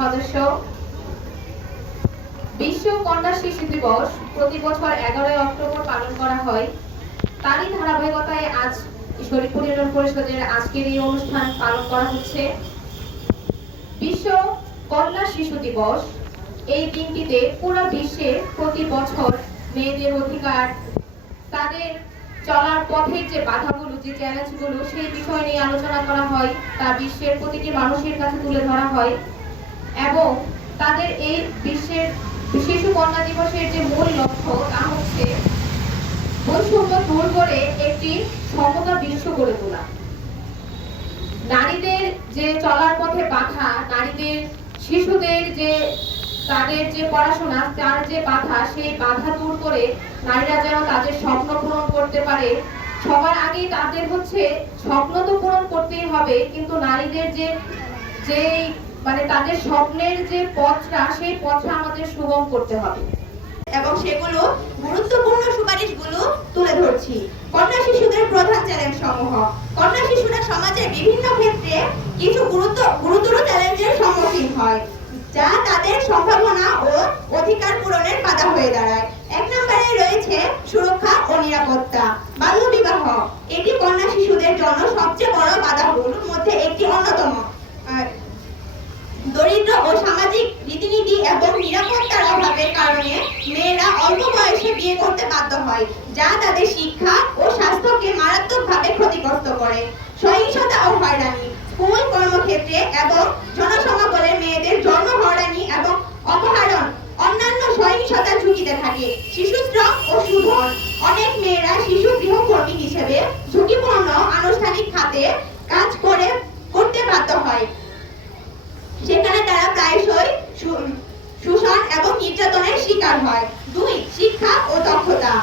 সদস্য। বিশ্ব কন্যা শিশু দিবস প্রতি বছর এগারোই অক্টোবর পালন করা হয়। তারই ধারাবাহিকতায় আজ শরীরপুর ইউনিয়ন পরিষদের আজকের এই অনুষ্ঠান পালন করা হচ্ছে। বিশ্ব কন্যা শিশু দিবস এই দিনটিতে পুরো বিশ্বে প্রতি বছর মেয়েদের অধিকার, তাদের চলার পথের যে বাধাগুলো, যে চ্যালেঞ্জগুলো সেই বিষয় নিয়ে আলোচনা করা হয়, তা বিশ্বের প্রতিটি মানুষের কাছে তুলে ধরা হয়। এবং তাদের এই বিশ্বের শিশু কন্যা দিবসের যে মূল লক্ষ্য তা হচ্ছে বৈষম্য দূর করে একটি সমতা বিশ্ব গড়ে তোলা। নারীদের যে চলার পথে বাধা, নারীদের, শিশুদের যে তাদের যে পড়াশোনা, তার যে বাধা, সেই বাধা দূর করে নারীরা যেন তাদের স্বপ্ন পূরণ করতে পারে। সবার আগে তাদের হচ্ছে স্বপ্ন তো পূরণ করতেই হবে, কিন্তু নারীদের যে যে মানে তাদের স্বপ্নের যে পথটা, সেই পথটা আমাদের সুগম করতে হবে। এবং সেগুলো গুরুত্বপূর্ণ সুপারিশগুলো তুলে ধরছি। কন্যা শিশুদের প্রধান চ্যালেঞ্জ সমূহ কন্যা শিশুরা সমাজের বিভিন্ন ক্ষেত্রে কিছু গুরুত্ব, গুরুতর চ্যালেঞ্জের সম্মুখীন হয়, যা তাদের সম্ভাবনা ও অধিকার পূরণের বাধা হয়ে দাঁড়ায়। এক নম্বরে রয়েছে সুরক্ষা ও নিরাপত্তা। বাল্য বিবাহ এটি কন্যা শিশুদের জন্য সবচেয়ে সামাজিক রীতিনীতি এবং নিরাপত্তার অভাবের কারণে মেয়েরা অল্প বয়সে বিয়ে করতে বাধ্য হয়, যা তাদের শিক্ষা ও স্বাস্থ্যকে মারাত্মকভাবে ক্ষতিগ্রস্ত করে। সহিংসতা ও হয়রানি, স্কুল কর্মক্ষেত্রে এবং জনসমাগমে মেয়েদের জন্ম হয়রানি এবং অপহরণ অন্যান্য সহিংসতার ঝুঁকিতে থাকে। শিশু শ্রম ও সুধন অনেক মেয়েরা শিশু গৃহকর্মী হিসেবে ঝুঁকিপূর্ণ আনুষ্ঠানিক খাতে কাজ করে করতে বাধ্য হয় সেখানে তারা প্রায়শই শু- শোষণ এবং নির্যাতনের শিকার হয়। দুই, শিক্ষা ও দক্ষতা।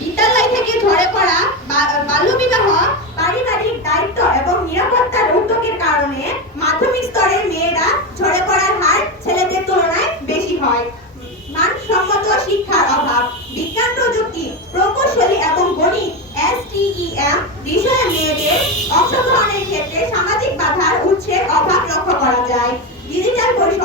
বিদ্যালয় থেকে ঝরে পড়া বাল্যবিবাহ পারিবারিক দায়িত্ব এবং নিরাপত্তার উদ্যোগের কারণে মাধ্যমিক স্তরের মেয়েরা ঝরে পড়ার হার ছেলেদের তুলনায় বেশি হয়। মানসম্মত শিক্ষার অভাব। বিজ্ঞান প্রযুক্তি, প্রকৌশলী এবং গণিত, এসটিইএম বিষয়ে মেয়েদের অংশগ্রহণের ক্ষেত্রে সামাজিক বাধার উৎসের অভাব লক্ষ্য করা যায়।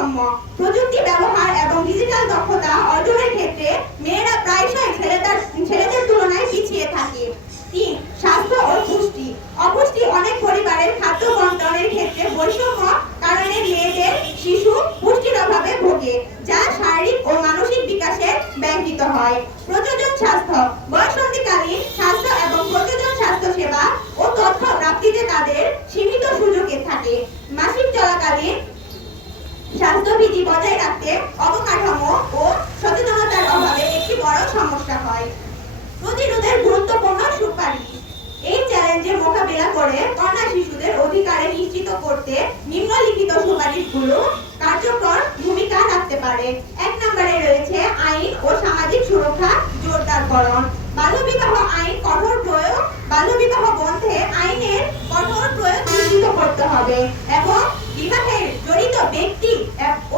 বৈষম্য প্রযুক্তি ব্যবহার এবং ডিজিটাল দক্ষতা অর্জনের ক্ষেত্রে মেয়েরা প্রায়শই ছেলেদের ছেলেদের তুলনায় পিছিয়ে থাকে। তিন, স্বাস্থ্য ও পুষ্টি। অপুষ্টি অনেক পরিবারের খাদ্য বন্টনের ক্ষেত্রে বৈষম্য কারণে মেয়েদের শিশু পুষ্টির অভাবে ভোগে, যা শারীরিক ও মানসিক বিকাশে ব্যাহত হয়। প্রযোজন স্বাস্থ্য। বয়সন্ধিকালীন স্বাস্থ্য এবং প্রযোজন স্বাস্থ্য সেবা ও তথ্য প্রাপ্তিতে তাদের সীমিত সুযোগে থাকে। মাসিক চলাকালীন স্বাস্থ্যবিধি বজায় রাখতে অবকাঠামো ও সচেতনতার অভাবে একটি বড় সমস্যা হয়। প্রতিরোধের গুরুত্বপূর্ণ সুপারিশ। এই চ্যালেঞ্জে মোকাবিলা করে কন্যা শিশুদের অধিকারে নিশ্চিত করতে নিম্নলিখিত সুপারিশগুলো কার্যকর ভূমিকা রাখতে পারে। এক নম্বরে রয়েছে আইন ও সামাজিক সুরক্ষা জোরদারকরণ। বাল্যবিবাহ আইন কঠোর প্রয়োগ বাল্যবিবাহ বন্ধে আইনের কঠোর প্রয়োগ নিশ্চিত করতে হবে এবং জড়িত ব্যক্তি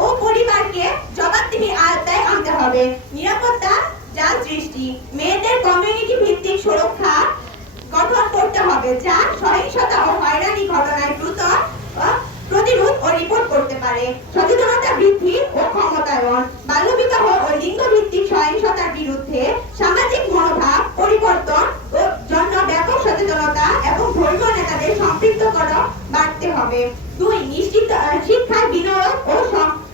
ও পরিবারকে জবাবদিহি আয়ত্তায় আনতে হবে। নিরাপত্তা জাল সৃষ্টি মেয়েদের কমিউনিটি ভিত্তিক সুরক্ষা গঠন করতে হবে, যা সহিংসতা ও হয়রানি ঘটনায় দ্রুত প্রতিরোধ ও রিপোর্ট করতে পারে। সচেতনতা বৃদ্ধি ও ক্ষমতায়ন, বাল্যবিবাহ ও লিঙ্গ ভিত্তিক সহিংসতার বিরুদ্ধে সামাজিক মনোভাব পরিবর্তন ও জন্য ব্যাপক সচেতনতা এবং ধর্মীয় করা বাড়তে হবে। দুই নিশ্চিত আহ, শিক্ষায় বিনিয়োগ ও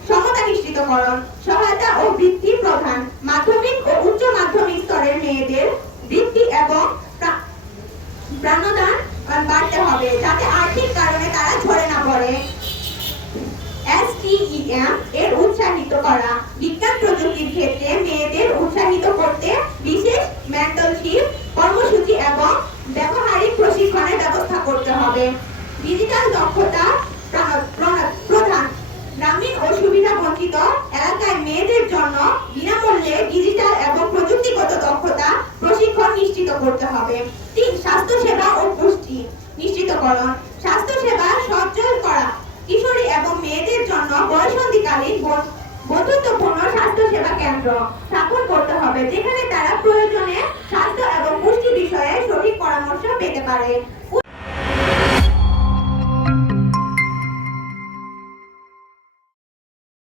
সমতা নিশ্চিতকরণ সহায়তা ও বৃত্তি প্রধান। মাধ্যমিক ও উচ্চ মাধ্যমিক স্তরের মেয়েদের বৃত্তি এবং প্রাণদান বাড়তে হবে যাতে আর্থিক কারণে তারা ঝরে না পড়ে। এর উৎসাহিত করা। বিজ্ঞান প্রযুক্তির ক্ষেত্রে মেয়েদের উৎসাহিত করতে বিশেষ মেন্টরশিপ কর্মসূচি এবং ডিজিটাল দক্ষতা প্রা- প্রা- প্রধান। গ্রামীণ ও সুবিধা বঞ্চিত এলাকায় মেয়েদের জন্য বিনামূল্যে ডিজিটাল এবং প্রযুক্তিগত দক্ষতা প্রশিক্ষণ নিশ্চিত করতে হবে। তিন, স্বাস্থ্যসেবা ও পুষ্টি নিশ্চিতকরণ। স্বাস্থ্যসেবা সচল করা। কিশোরী এবং মেয়েদের জন্য বয়সন্ধিকালীন বন্ধুত্বপূর্ণ স্বাস্থ্যসেবা কেন্দ্র স্থাপন করতে হবে, যেখানে তারা প্রয়োজনে স্বাস্থ্য এবং পুষ্টি বিষয়ে সঠিক পরামর্শ পেতে পারে।